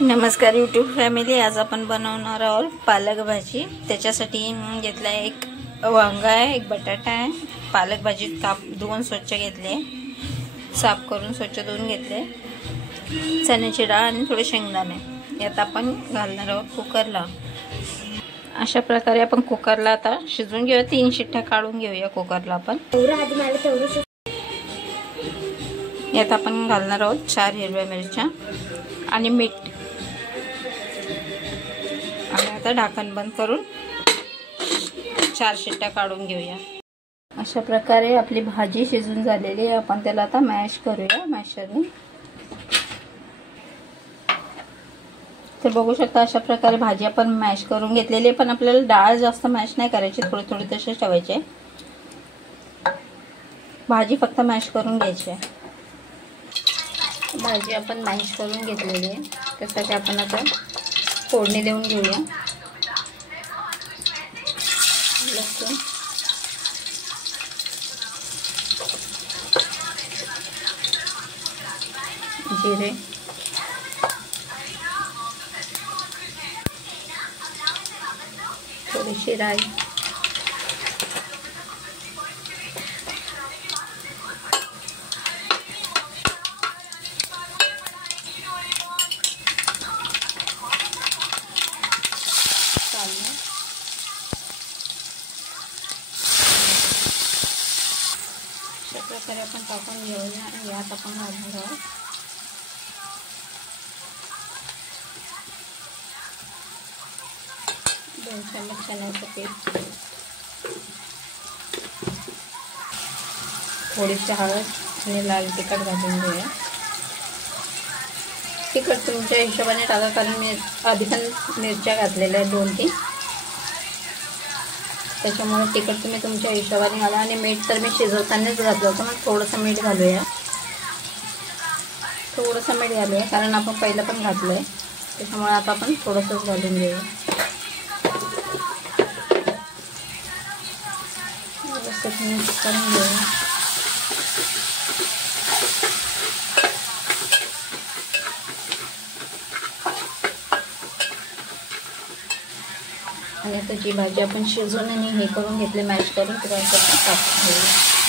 नमस्कार YouTube family, आज आपण बनवणार आहोत पालक भाजी। त्याच्यासाठी घेतला एक वांगा आहे, एक बटाटा आहे। पालक भाजी धुवून स्वच्छ घेतले, साफ करून स्वच्छ धुवून घेतले। चण्याची डाळ आणि थोडे शेंगदाणे यात आपण घालणार आहोत कुकरला। अशा प्रकारे आपण कुकरला आता शिजवून घेऊया। 3 शिट्ट्या काढून घेऊया कुकरला आपण। यात आपण घालणार आहोत 4 हिरव्या मिरच्या आणि मीठ आणि आता ढाकण बंद करून 4 शिट्ट्या काढून घेऊया। अशा प्रकारे आपली भाजी शिजून झालेली आहे। आपण त्याला आता मॅश करूया मॅशरने। तर बघू शकता अशा प्रकारे भाजी आपण मॅश करून घेतलेली आहे, पण आपल्याला डाळ जास्त मॅश नाही करायची, थोडी थोडी तशीच ठेवायची। भाजी फक्त मॅश करून घ्यायची आहे। भाजी आपण मॅश करून घेतलेली आहे, त्यासाठी आपण आता फोडणी देऊन घेऊया। लसूण, जिरे, थोडीशी राई, अशा प्रकारे आपण टाकून घेऊया आणि यात आपण घालणार आहोत दोन चमच चण्याचं पीठ, थोडीशी हळद आणि लाल तिखट घालून घेऊया। तिखट तुमच्या हिशोबाने टाका, कारण मी आधी पण मिरच्या घातलेल्या आहेत 2-3, त्याच्यामुळे तिखट तुम्ही तुमच्या हिशोबाने घाला। आणि मीठ तर मी शिजवतानाच घातलं होतं, मग थोडंसं मीठ घालूया, कारण आपण पहिलं पण घातलंय, त्याच्यामुळे आता आपण थोडंसंच घालून घेऊया। व्यवस्थित मिक्स करून घेऊया। आणि आता जी भाजी आपण शिजवून आणि हे करून घेतले मॅश करून, त्याला टाकून घेऊया।